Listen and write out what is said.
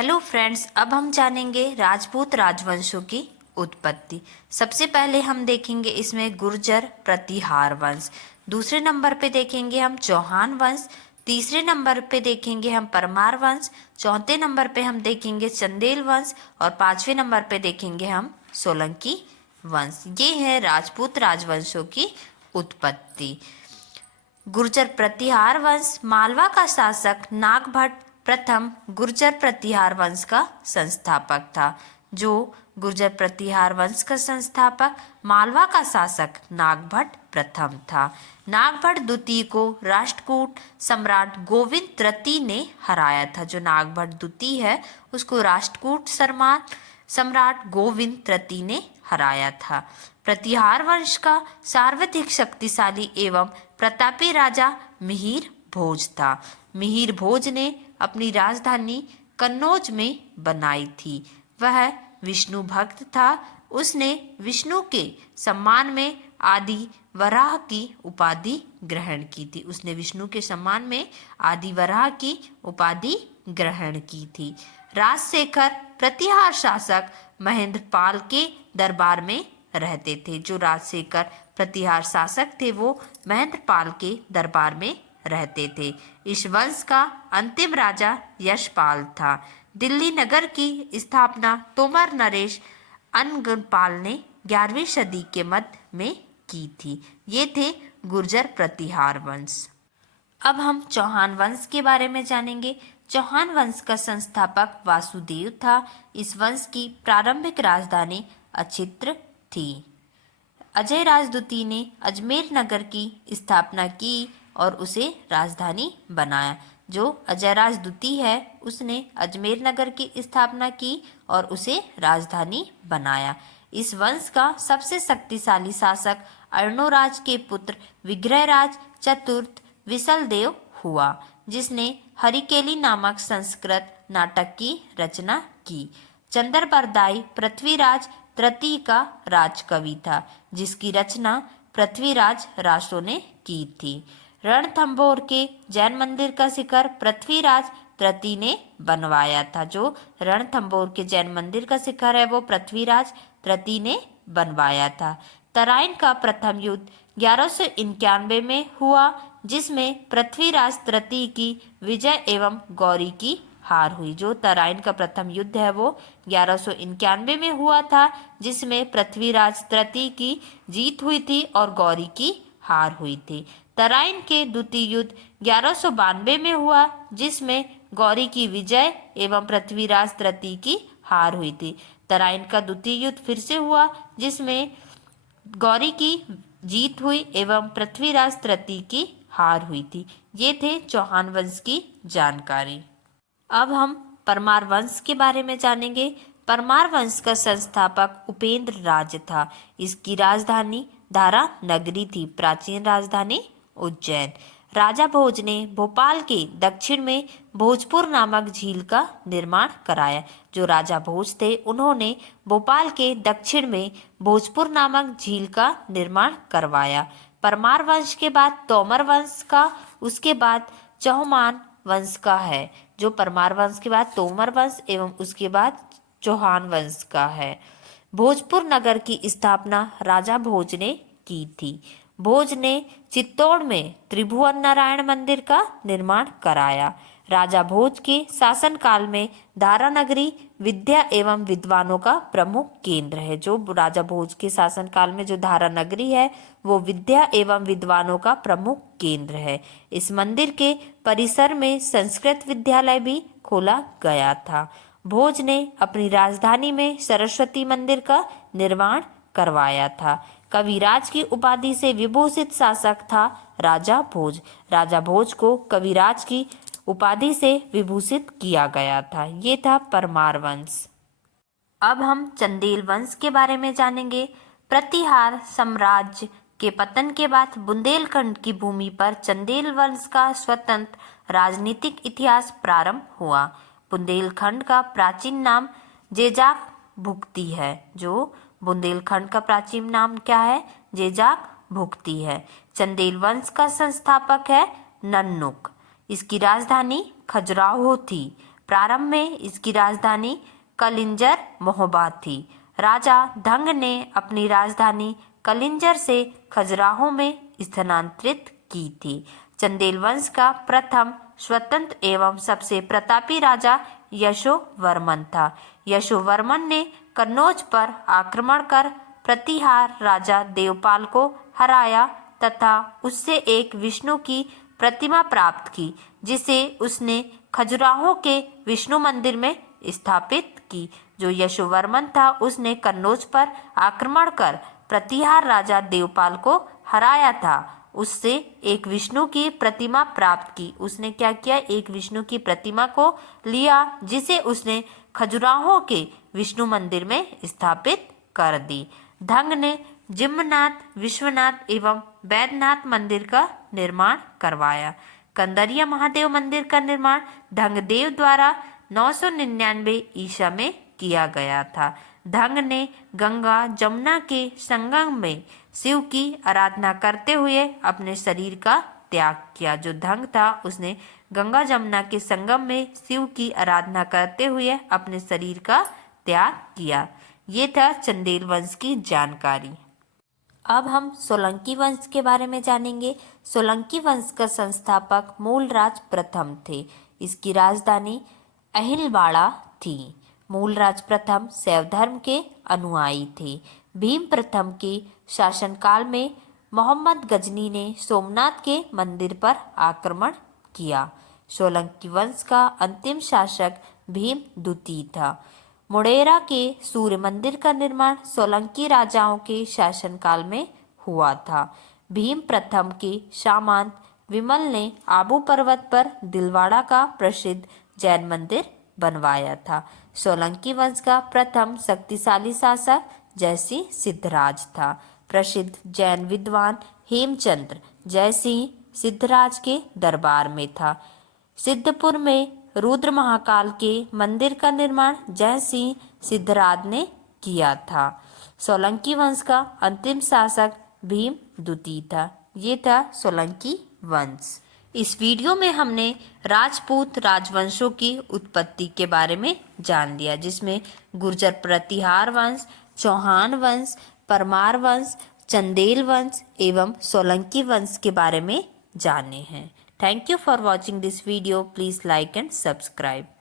Hello friends, अब हम जानेंगे राजपूत राजवंशों की उत्पत्ति। सबसे पहले हम देखेंगे इसमें गुर्जर प्रतिहार वंश। दूसरे नंबर पे देखेंगे हम चौहान वंश। तीसरे नंबर पे देखेंगे हम परमार वंश। चौथे नंबर पे हम देखेंगे चंदेल वंश और पांचवें नंबर पे देखेंगे हम सोलंकी वंश। ये है राजपूत राजवंशों की उत्पत्ति। गुर्जर प्रतिहार वंश मालवा का शासक नागभट्ट प्रथम गुर्जर प्रतिहार वंश का संस्थापक था। जो गुर्जर प्रतिहार वंश का संस्थापक मालवा का शासक नागभट्ट प्रथम था। नागभट्ट द्वितीय को राष्ट्रकूट सम्राट गोविंद तृतीय ने हराया था। जो नागभट्ट द्वितीय है उसको राष्ट्रकूट सम्राट गोविंद तृतीय ने हराया था। प्रतिहार वंश का सर्वाधिक शक्तिशाली एवं प्रतापी राजा मिहिर भोज था। मिहिर भोज ने अपनी राजधानी कन्नौज में बनाई थी। वह विष्णु भक्त था। उसने विष्णु के सम्मान में आदि वराह की उपाधि ग्रहण की थी। उसने विष्णु के सम्मान में आदि वराह की उपाधि ग्रहण की थी। राजशेखर प्रतिहार शासक महेंद्र पाल के दरबार में रहते थे। जो राजशेखर प्रतिहार शासक थे वो महेंद्र पाल के दरबार में रहते थे। इस वंश का अंतिम राजा यशपाल था। दिल्ली नगर की स्थापना तोमर नरेश अनगपाल ने 11वीं सदी के मध्य में की थी। ये थे गुर्जर प्रतिहार वंश। अब हम चौहान वंश के बारे में जानेंगे। चौहान वंश का संस्थापक वासुदेव था। इस वंश की प्रारंभिक राजधानी अछित्र थी। अजय राज द्वितीय ने अजमेर नगर की स्थापना की और उसे राजधानी बनाया। जो अजय राज द्वितीय है उसने अजमेर नगर की स्थापना की और उसे राजधानी बनाया। इस वंश का सबसे शक्तिशाली शासक अर्णोराज के पुत्र विग्रहराज चतुर्थ विशलदेव हुआ, जिसने हरिकेली नामक संस्कृत नाटक की रचना की। चंद्रबरदाई पृथ्वीराज तृतीय का राजकवि था, जिसकी रचना पृथ्वीराज रासो ने की थी। रणथंभौर के जैन मंदिर का शिखर पृथ्वीराज तृतीय ने बनवाया था। जो रणथंभौर के जैन मंदिर का शिखर है वो पृथ्वीराज तृतीय ने बनवाया था। तराइन का प्रथम युद्ध 1191 में हुआ, जिसमें पृथ्वीराज तृतीय की विजय एवं गौरी की हार हुई। जो तराइन का प्रथम युद्ध है वो 1191 में हुआ था, जिसमें पृथ्वीराज तृतीय की जीत हुई थी और गौरी की हार हुई थी। तराइन के द्वितीय युद्ध 1192 में हुआ, जिसमें गौरी की विजय एवं पृथ्वीराज तृतीय की हार हुई थी। तराइन का द्वितीय युद्ध फिर से हुआ, जिसमें गौरी की जीत हुई एवं पृथ्वीराज तृतीय की हार हुई थी। ये थे चौहान वंश की जानकारी। अब हम परमार वंश के बारे में जानेंगे। परमार वंश का संस्थापक उपेंद्र राज था। इसकी राजधानी धारा नगरी थी। प्राचीन राजधानी उज्जैन। राजा भोज ने भोपाल के दक्षिण में भोजपुर नामक झील का निर्माण कराया। जो राजा भोज थे उन्होंने भोपाल के दक्षिण में भोजपुर नामक झील का निर्माण करवाया। परमार वंश के बाद तोमर वंश का, उसके बाद चौहान वंश का है। जो परमार वंश के बाद तोमर वंश एवं उसके बाद चौहान वंश का है। भोजपुर नगर की स्थापना राजा भोज ने की थी। भोज ने चित्तौड़ में त्रिभुवन नारायण मंदिर का निर्माण कराया। राजा भोज के शासनकाल में धारा नगरी विद्या एवं विद्वानों का प्रमुख केंद्र है। जो राजा भोज के शासनकाल में जो धारा नगरी है वो विद्या एवं विद्वानों का प्रमुख केंद्र है। इस मंदिर के परिसर में संस्कृत विद्यालय भी खोला गया था। भोज ने अपनी राजधानी में सरस्वती मंदिर का निर्माण करवाया था। कविराज की उपाधि से विभूषित शासक था राजा भोज। राजा भोज को कविराज की उपाधि से विभूषित किया गया था। ये था परमार वंश। अब हम चंदेल वंश के बारे में जानेंगे। प्रतिहार साम्राज्य के पतन के बाद बुंदेलखंड की भूमि पर चंदेल वंश का स्वतंत्र राजनीतिक इतिहास प्रारंभ हुआ। बुंदेलखंड का प्राचीन नाम जेजाक भुक्ती है। जो बुंदेलखंड का प्राचीन नाम क्या है? जेजाक भुक्ती है। चंदेल वंश का संस्थापक है नन्नुक। इसकी राजधानी खजुराहो थी। प्रारंभ में इसकी राजधानी कलिंजर महोबा थी। राजा धंग ने अपनी राजधानी कलिंजर से खजुराहो में स्थानांतरित की थी। चंदेल वंश का प्रथम स्वतंत्र एवं सबसे प्रतापी राजा यशोवर्मन था। यशोवर्मन ने कन्नौज पर आक्रमण कर प्रतिहार राजा देवपाल को हराया तथा उससे एक विष्णु की प्रतिमा प्राप्त की, जिसे उसने खजुराहो के विष्णु मंदिर में स्थापित की। जो यशोवर्मन था उसने कन्नौज पर आक्रमण कर प्रतिहार राजा देवपाल को हराया था, उससे एक विष्णु की प्रतिमा प्राप्त की। उसने क्या किया, एक विष्णु की प्रतिमा को लिया जिसे उसने खजुराहो के विष्णु मंदिर में स्थापित कर दी। धंग ने जिम्मनाथ, विश्वनाथ एवं वैद्यनाथ मंदिर का निर्माण करवाया। कंदरिया महादेव मंदिर का निर्माण धंगदेव द्वारा 999 ईसा में किया गया था। धंग ने गंगा जमुना के संगम में शिव की आराधना करते हुए अपने शरीर का त्याग किया। जो धंग था उसने गंगा जमुना के संगम में शिव की आराधना करते हुए अपने शरीर का त्याग किया। ये था चंदेल वंश की जानकारी। अब हम सोलंकी वंश के बारे में जानेंगे। सोलंकी वंश का संस्थापक मूलराज प्रथम थे। इसकी राजधानी अहिलवाड़ा थी। मूलराज प्रथम शैव धर्म के अनुयायी थे। भीम प्रथम के शासनकाल में मोहम्मद गजनी ने सोमनाथ के मंदिर पर आक्रमण किया। सोलंकी वंश का अंतिम शासक भीम द्वितीय था। मुडेरा के सूर्य मंदिर का निर्माण सोलंकी राजाओं के शासनकाल में हुआ था। भीम प्रथम के सामंत विमल ने आबू पर्वत पर दिलवाड़ा का प्रसिद्ध जैन मंदिर बनवाया था। सोलंकी वंश का प्रथम शक्तिशाली शासक जयसिंह सिद्धराज था। प्रसिद्ध जैन विद्वान हेमचंद्र जयसिंह सिद्धराज के दरबार में था। सिद्धपुर में रुद्र महाकाल के मंदिर का निर्माण जयसिंह सिद्धराज ने किया था। सोलंकी वंश का अंतिम शासक भीम द्वितीय था। ये था सोलंकी वंश। इस वीडियो में हमने राजपूत राजवंशों की उत्पत्ति के बारे में जान लिया, जिसमें गुर्जर प्रतिहार वंश, चौहान वंश, परमार वंश, चंदेल वंश एवं सोलंकी वंश के बारे में जाने हैं। Thank you for watching this video. Please like and subscribe.